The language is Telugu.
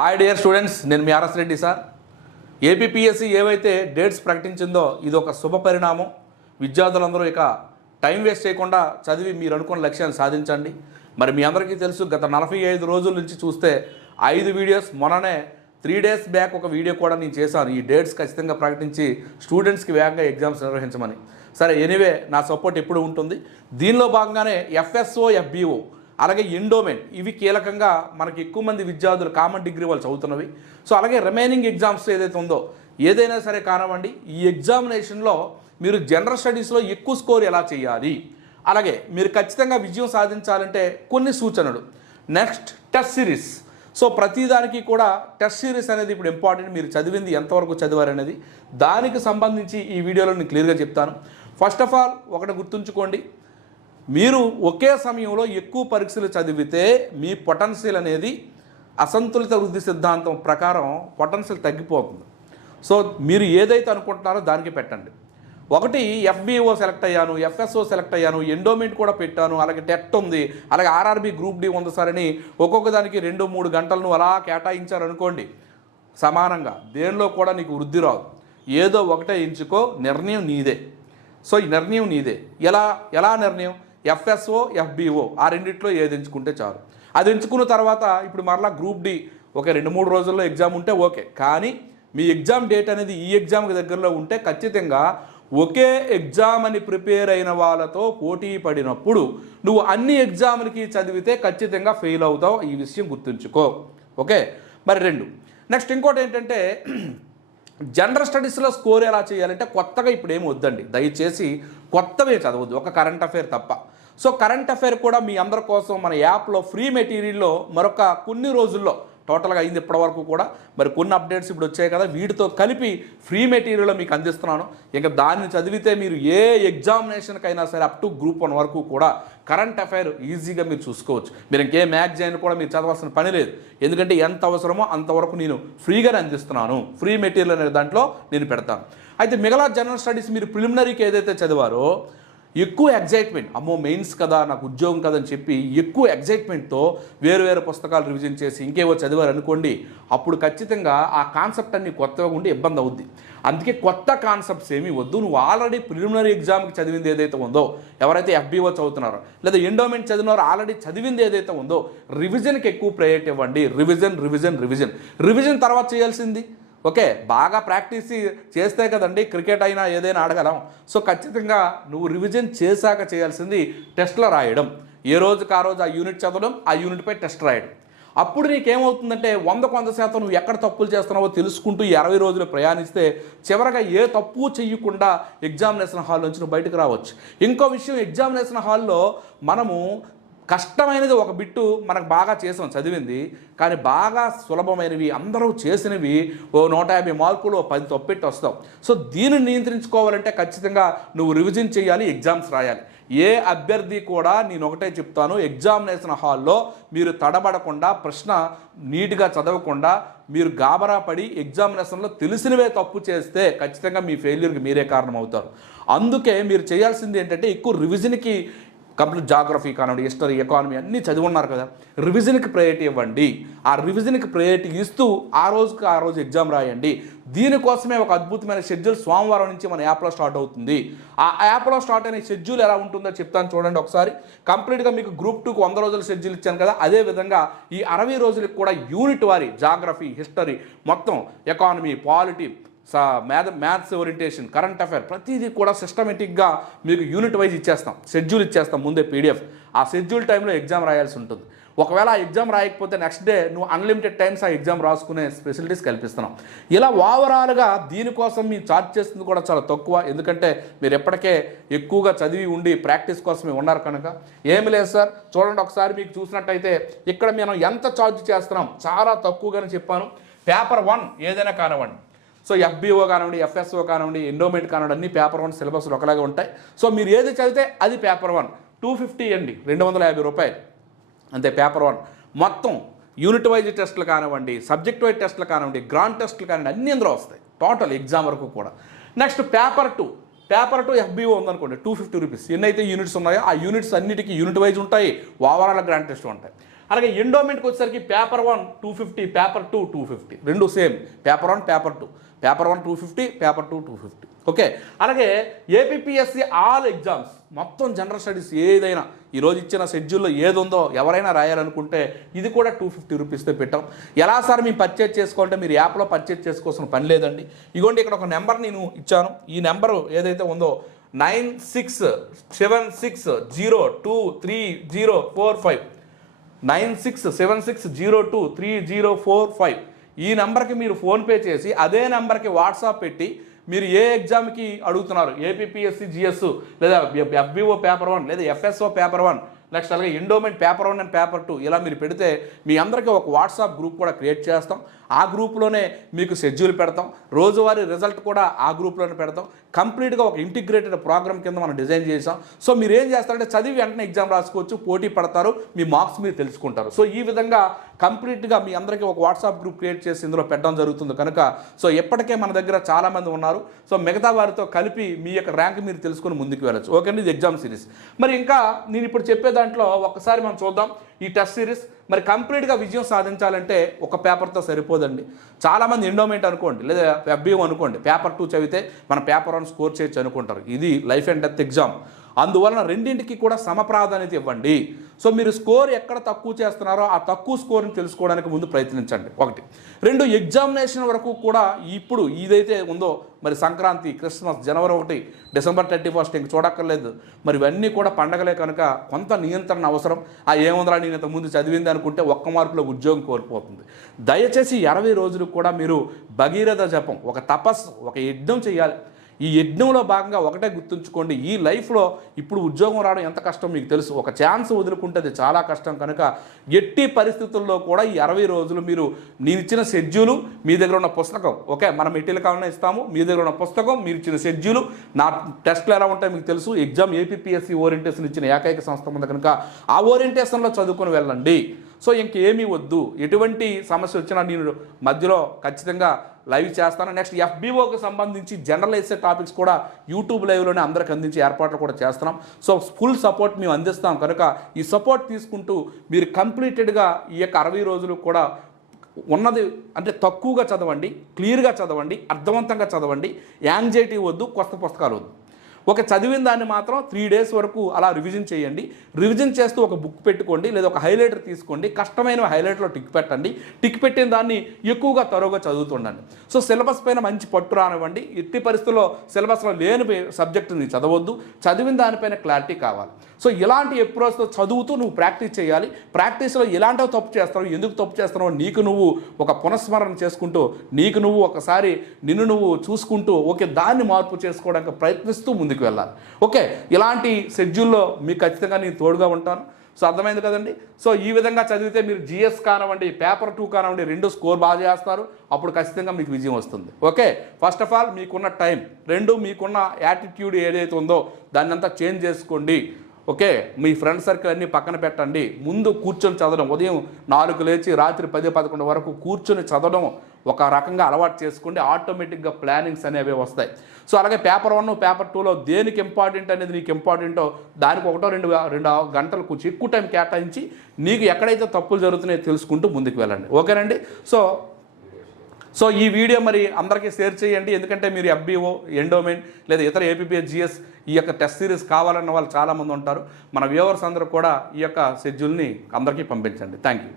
హాయ్ డియర్ స్టూడెంట్స్ నేను మీ ఆర్ఎస్ రెడ్డి సార్. ఏపీపీఎస్సీ ఏవైతే డేట్స్ ప్రకటించిందో ఇది ఒక శుభ పరిణామం. విద్యార్థులందరూ ఇక టైం వేస్ట్ చేయకుండా చదివి మీరు అనుకున్న లక్ష్యాన్ని సాధించండి. మరి మీ అందరికీ తెలుసు గత నలభై ఐదు రోజుల నుంచి చూస్తే ఐదు వీడియోస్ మొన్ననే త్రీ డేస్ బ్యాక్ ఒక వీడియో కూడా నేను చేశాను. ఈ డేట్స్ ఖచ్చితంగా ప్రకటించి స్టూడెంట్స్కి వేగంగా ఎగ్జామ్స్ నిర్వహించమని. సరే ఎనీవే నా సపోర్ట్ ఎప్పుడు ఉంటుంది? దీనిలో భాగంగానే ఎఫ్ఎస్ఓ ఎఫ్బిఓ అలాగే ఎండోమెంట్ ఇవి కీలకంగా మనకి ఎక్కువ మంది విద్యార్థులు కామన్ డిగ్రీ వాళ్ళు చదువుతున్నవి. సో అలాగే రిమైనింగ్ ఎగ్జామ్స్ ఏదైతే ఉందో ఏదైనా సరే కానివ్వండి ఈ ఎగ్జామినేషన్లో మీరు జనరల్ స్టడీస్లో ఎక్కువ స్కోర్ ఎలా చేయాలి? అలాగే మీరు ఖచ్చితంగా విజయం సాధించాలంటే కొన్ని సూచనలు. నెక్స్ట్ టెస్ట్ సిరీస్ సో ప్రతిదానికి కూడా టెస్ట్ సిరీస్ అనేది ఇప్పుడు ఇంపార్టెంట్ మీరు చదివింది ఎంతవరకు చదివారు అనేది దానికి సంబంధించి ఈ వీడియోలో నేను క్లియర్గా చెప్తాను. ఫస్ట్ ఆఫ్ ఆల్ ఒకటి గుర్తుంచుకోండి. మీరు ఒకే సమయంలో ఎక్కువ పరీక్షలు చదివితే మీ పొటెన్షియల్ అనేది అసంతులిత వృద్ధి సిద్ధాంతం ప్రకారం పొటెన్షియల్ తగ్గిపోతుంది. సో మీరు ఏదైతే అనుకుంటున్నారో దానికి పెట్టండి. ఒకటి ఎఫ్బిఓ సెలెక్ట్ అయ్యాను ఎఫ్ఎస్ఓ సెలెక్ట్ అయ్యాను ఎండోమెంట్ కూడా పెట్టాను అలాగే టెట్ ఉంది అలాగే ఆర్ఆర్బి గ్రూప్ డి ఉంది సార్ అని ఒక్కొక్క దానికి రెండు మూడు గంటలను అలా కేటాయించారనుకోండి సమానంగా దేనిలో కూడా నీకు వృద్ధి రాదు. ఏదో ఒకటే ఎంచుకో నిర్ణయం నీదే. సో ఈ నిర్ణయం నీదే. ఎలా ఎలా నిర్ణయం? ఎఫ్ఎస్ఓ ఎఫ్బిఓ ఆ రెండిట్లో ఏది ఎంచుకుంటే చాలు. అది ఎంచుకున్న తర్వాత ఇప్పుడు మరలా గ్రూప్ డి ఒక రెండు మూడు రోజుల్లో ఎగ్జామ్ ఉంటే ఓకే. కానీ మీ ఎగ్జామ్ డేట్ అనేది ఈ ఎగ్జామ్కి దగ్గరలో ఉంటే ఖచ్చితంగా ఒకే ఎగ్జామ్ అని ప్రిపేర్ అయిన వాళ్ళతో పోటీ పడినప్పుడు నువ్వు అన్ని ఎగ్జామ్లకి చదివితే ఖచ్చితంగా ఫెయిల్ అవుతావు. ఈ విషయం గుర్తుంచుకో. ఓకే? మరి రెండు. నెక్స్ట్ ఇంకోటి ఏంటంటే జనరల్ స్టడీస్లో స్కోర్ ఎలా చేయాలంటే కొత్తగా ఇప్పుడు ఏమి వద్దండి. దయచేసి కొత్తవే చదవద్దు. ఒక కరెంట్ అఫైర్ తప్ప. సో కరెంట్ అఫైర్ కూడా మీ అందరి కోసం మన యాప్లో ఫ్రీ మెటీరియల్లో మరొక కొన్ని రోజుల్లో టోటల్గా అయింది ఇప్పటివరకు కూడా. మరి కొన్ని అప్డేట్స్ ఇప్పుడు వచ్చాయి కదా వీటితో కలిపి ఫ్రీ మెటీరియల్ మీకు అందిస్తున్నాను. ఇంకా దాన్ని చదివితే మీరు ఏ ఎగ్జామినేషన్కైనా సరే అప్ టు గ్రూప్ వన్ వరకు కూడా కరెంట్ అఫైర్ ఈజీగా మీరు చూసుకోవచ్చు. మీరు ఇంకే మ్యాగజైన్ కూడా మీరు చదవాల్సిన పని లేదు. ఎందుకంటే ఎంత అవసరమో అంతవరకు నేను ఫ్రీగానే అందిస్తున్నాను. ఫ్రీ మెటీరియల్ అనే దాంట్లో నేను పెడతాను. అయితే మిగతా జనరల్ స్టడీస్ మీరు ప్రిలిమినరీకి ఏదైతే చదివారో ఎక్కువ ఎగ్జైట్మెంట్ అమ్మో మెయిన్స్ కదా నాకు ఉద్యోగం కదా అని చెప్పి ఎక్కువ ఎగ్జైట్మెంట్తో వేరు వేరు పుస్తకాలు రివిజన్ చేసి ఇంకేవో చదివారు అనుకోండి అప్పుడు ఖచ్చితంగా ఆ కాన్సెప్ట్ అన్ని కొత్తగా ఉండి ఇబ్బంది అవుద్ది. అందుకే కొత్త కాన్సెప్ట్స్ ఏమీ వద్దు. నువ్వు ఆల్రెడీ ప్రిలిమినరీ ఎగ్జామ్కి చదివింది ఏదైతే ఉందో ఎవరైతే ఎఫ్బీఓ చదువుతున్నారో లేదా ఎండోమెంట్ చదివినారో ఆల్రెడీ చదివింది ఏదైతే ఉందో రివిజన్కి ఎక్కువ ప్రయారిటీ ఇవ్వండి. రివిజన్ రివిజన్ రివిజన్ రివిజన్ తర్వాత చేయాల్సింది? ఓకే బాగా ప్రాక్టీస్ చేస్తే కదండి క్రికెట్ అయినా ఏదైనా ఆడగలం. సో ఖచ్చితంగా నువ్వు రివిజన్ చేశాక చేయాల్సింది టెస్ట్లో రాయడం. ఏ రోజుకి ఆ రోజు ఆ యూనిట్ చదవడం ఆ యూనిట్పై టెస్ట్ రాయడం. అప్పుడు నీకేమవుతుందంటే వందకు వంద శాతం నువ్వు ఎక్కడ తప్పులు చేస్తున్నావో తెలుసుకుంటూ ఇరవై అరవై రోజులు ప్రయాణిస్తే చివరగా ఏ తప్పు చెయ్యకుండా ఎగ్జామినేషన్ హాల్ నుంచి నువ్వు బయటకు రావచ్చు. ఇంకో విషయం ఎగ్జామినేషన్ హాల్లో మనము కష్టమైనది ఒక బిట్టు మనకు బాగా చేసాం చదివింది. కానీ బాగా సులభమైనవి అందరూ చేసినవి ఓ నూట యాభై మార్కులు ఓ పది తొప్పెట్టి వస్తాం. సో దీన్ని నియంత్రించుకోవాలంటే ఖచ్చితంగా నువ్వు రివిజన్ చేయాలి ఎగ్జామ్స్ రాయాలి. ఏ అభ్యర్థి కూడా నేను ఒకటే చెప్తాను ఎగ్జామినేషన్ హాల్లో మీరు తడబడకుండా ప్రశ్న నీట్గా చదవకుండా మీరు గాబరా పడి ఎగ్జామినేషన్లో తెలిసినవే తప్పు చేస్తే ఖచ్చితంగా మీ ఫెయిల్యూర్కి మీరే కారణం అవుతారు అందుకే మీరు చేయాల్సింది ఏంటంటే ఎక్కువ రివిజన్కి కంప్లీట్ జాగ్రఫీ కానివ్వండి హిస్టరీ ఎకానమీ అన్నీ చదివి ఉన్నారు కదా. రివిజన్కి ప్రయారిటీ ఇవ్వండి. ఆ రివిజన్కి ప్రయారిటీ ఇస్తూ ఆ రోజుకి ఆ రోజు ఎగ్జామ్ రాయండి. దీనికోసమే ఒక అద్భుతమైన షెడ్యూల్ సోమవారం నుంచి మన యాప్లో స్టార్ట్ అవుతుంది. ఆ యాప్లో స్టార్ట్ అయిన షెడ్యూల్ ఎలా ఉంటుందో చెప్తాను చూడండి ఒకసారి. కంప్లీట్గా మీకు గ్రూప్ టూకి వంద రోజుల షెడ్యూల్ ఇచ్చాను కదా. అదే విధంగా ఈ అరవై రోజులకు కూడా యూనిట్ వారి జాగ్రఫీ హిస్టరీ మొత్తం ఎకానమీ పాలిటీ సా math maths orientation current affair ప్రతిదీ కూడా సిస్టమేటిక్గా మీకు యూనిట్ వైజ్ ఇచ్చేస్తాం. షెడ్యూల్ ఇచ్చేస్తాం ముందే పీడిఎఫ్. ఆ షెడ్యూల్ టైంలో ఎగ్జామ్ రాయాల్సి ఉంటుంది. ఒకవేళ ఆ ఎగ్జామ్ రాయకపోతే నెక్స్ట్ డే నువ్వు అన్లిమిటెడ్ టైమ్స్ ఆ ఎగ్జామ్ రాసుకునే ఫెసిలిటీస్ కల్పిస్తున్నాం. ఇలా ఓవరాల్గా దీనికోసం మీ చార్జ్ చేస్తుంది కూడా చాలా తక్కువ. ఎందుకంటే మీరు ఎప్పటికే ఎక్కువగా చదివి ఉండి ప్రాక్టీస్ కోసమే ఉన్నారు కనుక. ఏమి లేదు సార్. చూడండి ఒకసారి మీకు చూసినట్టయితే ఇక్కడ మేము ఎంత ఛార్జ్ చేస్తున్నాం? చాలా తక్కువగానే చెప్పాను. పేపర్ వన్ ఏదైనా కానివ్వండి. సో ఎఫ్బిఓ కానివ్వండి ఎఫ్ఎస్ఓ కానివ్వండి ఎండోమెంట్ కానివ్వండి అన్ని పేపర్ వన్ సిలబస్ ఒకలాగే ఉంటాయి. సో మీరు ఏది చదివితే అది పేపర్ వన్ టూ ఫిఫ్టీ అండి రెండు వందల యాభై రూపాయలు. అంతే పేపర్ వన్ మొత్తం యూనిట్ వైజ్ టెస్టులు కానివ్వండి సబ్జెక్ట్ వైజ్ టెస్టులు కానివ్వండి గ్రాండ్ టెస్టులు కానివ్వండి అన్ని ఇందులో వస్తాయి. టోటల్ ఎగ్జామ్ వరకు కూడా. Next paper two paper to FBO ఉందనుకోండి టూ ఫిఫ్టీ రూపీస్ ఎన్నైతే యూనిట్స్ ఉన్నాయో ఆ యూనిట్స్ అన్నిటికీ యూనిట్ వైజ్ ఉంటాయి. ఓవరాల్ గ్రాండ్ టెస్ట్ ఉంటాయి. అలాగే ఎండోమెంట్కి వచ్చేసరికి paper one two fifty paper two two fifty రెండు same paper one paper two paper one two fifty paper two two fifty okay అలాగే ఏపీఎస్సి ఆల్ ఎగ్జామ్స్ మొత్తం జనరల్ స్టడీస్ ఏదైనా ఈరోజు ఇచ్చిన షెడ్యూల్లో ఏదుందో ఎవరైనా రాయాలనుకుంటే ఇది కూడా టూ ఫిఫ్టీ రూపీస్తో పెట్టాం. ఎలా సార్ మేము పర్చేజ్ చేసుకోవాలంటే మీరు యాప్లో పర్చేజ్ చేసుకోవాల్సిన పని లేదండి. ఇగోండి ఇక్కడ ఒక నెంబర్ నేను ఇచ్చాను. ఈ నెంబరు ఏదైతే ఉందో nine six seven six zero two three zero four five nine six seven six zero two three zero four five. ఈ నెంబర్కి మీరు ఫోన్పే చేసి అదే నెంబర్కి వాట్సాప్ పెట్టి మీరు ఏ ఎగ్జామ్కి అడుగుతున్నారు? ఏపీఎస్సి జిఎస్ లేదా ఎఫ్బిఓ పేపర్ వన్ లేదా ఎఫ్ఎస్ఓ పేపర్ వన్ నెక్స్ట్ అలాగే endowment paper one and paper two ఇలా మీరు పెడితే మీ అందరికీ ఒక వాట్సాప్ గ్రూప్ కూడా క్రియేట్ చేస్తాం. ఆ గ్రూప్లోనే మీకు షెడ్యూల్ పెడతాం. రోజువారీ రిజల్ట్ కూడా ఆ గ్రూప్లోనే పెడతాం. కంప్లీట్గా ఒక ఇంటిగ్రేటెడ్ ప్రోగ్రామ్ కింద మనం డిజైన్ చేసాం సో మీరు ఏం చేస్తారంటే చదివి వెంటనే ఎగ్జామ్ రాసుకోవచ్చు పోటీ పడతారు మీ మార్క్స్ మీరు తెలుసుకుంటారు. సో ఈ విధంగా కంప్లీట్గా మీ అందరికీ ఒక వాట్సాప్ గ్రూప్ క్రియేట్ చేసి ఇందులో పెట్టడం జరుగుతుంది కనుక సో ఎప్పటికే మన దగ్గర చాలామంది ఉన్నారు. సో మిగతా వారితో కలిపి మీ యొక్క ర్యాంక్ మీరు తెలుసుకొని ముందుకు వెళ్ళచ్చు. ఓకే ఇది ఎగ్జామ్ సిరీస్. మరి ఇంకా నేను ఇప్పుడు చెప్పే దాంట్లో ఒకసారి మనం చూద్దాం ఈ టెస్ట్ సిరీస్. మరి కంప్లీట్గా విజయం సాధించాలంటే ఒక పేపర్తో సరిపోదు. సరిపోదండి చాలామంది ఎండోమెంట్ అనుకోండి లేదా ఎఫ్బిఓ అనుకోండి పేపర్ టూ చదివితే మన పేపర్ వన్ స్కోర్ చేయొచ్చు అనుకుంటారు. ఇది లైఫ్ అండ్ డెత్ ఎగ్జామ్. అందువలన రెండింటికి కూడా సమప్రాధాన్యత ఇవ్వండి. సో మీరు స్కోర్ ఎక్కడ తక్కువ చేస్తున్నారో ఆ తక్కువ స్కోర్ని తెలుసుకోవడానికి ముందు ప్రయత్నించండి. ఒకటి. రెండు ఎగ్జామినేషన్ వరకు కూడా ఇప్పుడు ఇదైతే ఉందో మరి సంక్రాంతి క్రిస్మస్ జనవరి ఒకటి డిసెంబర్ థర్టీ ఫస్ట్ ఇంక చూడక్కర్లేదు. మరి ఇవన్నీ కూడా పండగలే కనుక కొంత నియంత్రణ అవసరం. ఆ ఏముందిరా నేను ఇంత ముందు చదివింది అనుకుంటే ఒక్క మార్కులో ఉద్యోగం కోల్పోతుంది. దయచేసి ఇరవై రోజులు కూడా మీరు భగీరథ జపం ఒక తపస్సు ఒక యజ్ఞం చేయాలి. ఈ యజ్ఞంలో భాగంగా ఒకటే గుర్తుంచుకోండి ఈ లైఫ్లో ఇప్పుడు ఉద్యోగం రావడం ఎంత కష్టం మీకు తెలుసు. ఒక ఛాన్స్ వదులుకుంటే అది చాలా కష్టం. కనుక ఎట్టి పరిస్థితుల్లో కూడా ఈ అరవై రోజులు మీరు నేను ఇచ్చిన షెడ్యూలు మీ దగ్గర ఉన్న పుస్తకం ఓకే మనం మెటీరియల్ కావాలన్నా ఇస్తాము మీ దగ్గర ఉన్న పుస్తకం మీరు ఇచ్చిన షెడ్యూలు నా టెస్ట్లు ఎలా ఉంటాయి మీకు తెలుసు. ఎగ్జామ్ ఏపీఎస్సి ఓరియంటేషన్ ఇచ్చిన ఏకైక సంస్థ ఉంది కనుక ఆ ఓరియంటేషన్లో చదువుకొని వెళ్ళండి. సో ఇంకేమీ వద్దు. ఎటువంటి సమస్య వచ్చినా నేను మధ్యలో ఖచ్చితంగా లైవ్ చేస్తాను. నెక్స్ట్ ఎఫ్బీఓకి సంబంధించి జనరల్ టాపిక్స్ కూడా యూట్యూబ్ లైవ్లోనే అందరికి అందించే ఏర్పాట్లు కూడా చేస్తున్నాం. సో ఫుల్ సపోర్ట్ మేము అందిస్తాం. కనుక ఈ సపోర్ట్ తీసుకుంటూ మీరు కంప్లీటెడ్గా ఈ యొక్క అరవై రోజులు కూడా ఉన్నది అంటే తక్కువగా చదవండి క్లియర్గా చదవండి అర్థవంతంగా చదవండి. యాంగ్జైటీ వద్దు కొత్త పుస్తకాలు వద్దు. ఒక చదివిన దాన్ని మాత్రం త్రీ డేస్ వరకు అలా రివిజన్ చేయండి. రివిజన్ చేస్తూ ఒక బుక్ పెట్టుకోండి లేదా ఒక హైలైటర్ తీసుకోండి. కష్టమైన హైలైట్లో టిక్ పెట్టండి. టిక్ పెట్టిన దాన్ని ఎక్కువగా తరువుగా చదువుతుండండి. సో సిలబస్ పైన మంచి పట్టు రానివ్వండి. ఎట్టి పరిస్థితుల్లో సిలబస్లో లేని సబ్జెక్టుని చదవద్దు. చదివిన దానిపైన క్లారిటీ కావాలి. సో ఇలాంటి అప్రోచ్తో చదువుతూ నువ్వు ప్రాక్టీస్ చేయాలి. ప్రాక్టీస్లో ఎలాంటివి తప్పు చేస్తావు ఎందుకు తప్పు చేస్తున్నావు నీకు నువ్వు ఒక పునఃస్మరణ చేసుకుంటూ నీకు నువ్వు ఒకసారి నిన్ను నువ్వు చూసుకుంటూ ఓకే దాన్ని మార్పు చేసుకోవడానికి ప్రయత్నిస్తూ ముందుకు వెళ్ళాలి. ఓకే ఇలాంటి షెడ్యూల్లో మీకు ఖచ్చితంగా నేను తోడుగా ఉంటాను. సో అర్థమైంది కదండి? సో ఈ విధంగా చదివితే మీరు జిఎస్ కానివ్వండి పేపర్ టూ కానివ్వండి రెండు స్కోర్ బాగా చేస్తారు. అప్పుడు ఖచ్చితంగా మీకు విజయం వస్తుంది. ఓకే ఫస్ట్ ఆఫ్ ఆల్ మీకున్న టైం రెండు మీకున్న యాటిట్యూడ్ ఏదైతే ఉందో దాన్ని అంతా చేంజ్ చేసుకోండి. ఓకే మీ ఫ్రెండ్ సర్కిల్ అన్నీ పక్కన పెట్టండి. ముందు కూర్చొని చదవడం. ఉదయం నాలుగు లేచి రాత్రి పది పదకొండు వరకు కూర్చొని చదవడం ఒక రకంగా అలవాటు చేసుకోండి ఆటోమేటిక్గా ప్లానింగ్స్ అనేవి వస్తాయి. సో అలాగే పేపర్ వన్ పేపర్ టూలో దేనికి ఇంపార్టెంట్ అనేది నీకు ఇంపార్టెంటో దానికి ఒకటో రెండు రెండు గంటలు కూర్చి ఎక్కువ టైం కేటాయించి నీకు ఎక్కడైతే తప్పులు జరుగుతున్నాయో తెలుసుకుంటూ ముందుకు వెళ్ళండి. ఓకేనండి? సో సో ఈ వీడియో మరి అందరికీ షేర్ చేయండి. ఎందుకంటే మీరు ఎఫ్బీఓ ఎండోమెంట్ లేదా ఇతర ఏపీఎస్ జిఎస్ ఈ యొక్క టెస్ట్ సిరీస్ కావాలన్న వాళ్ళు చాలామంది ఉంటారు. మన వ్యూవర్స్ అందరూ కూడా ఈ యొక్క షెడ్యూల్ని అందరికీ పంపించండి. Thank you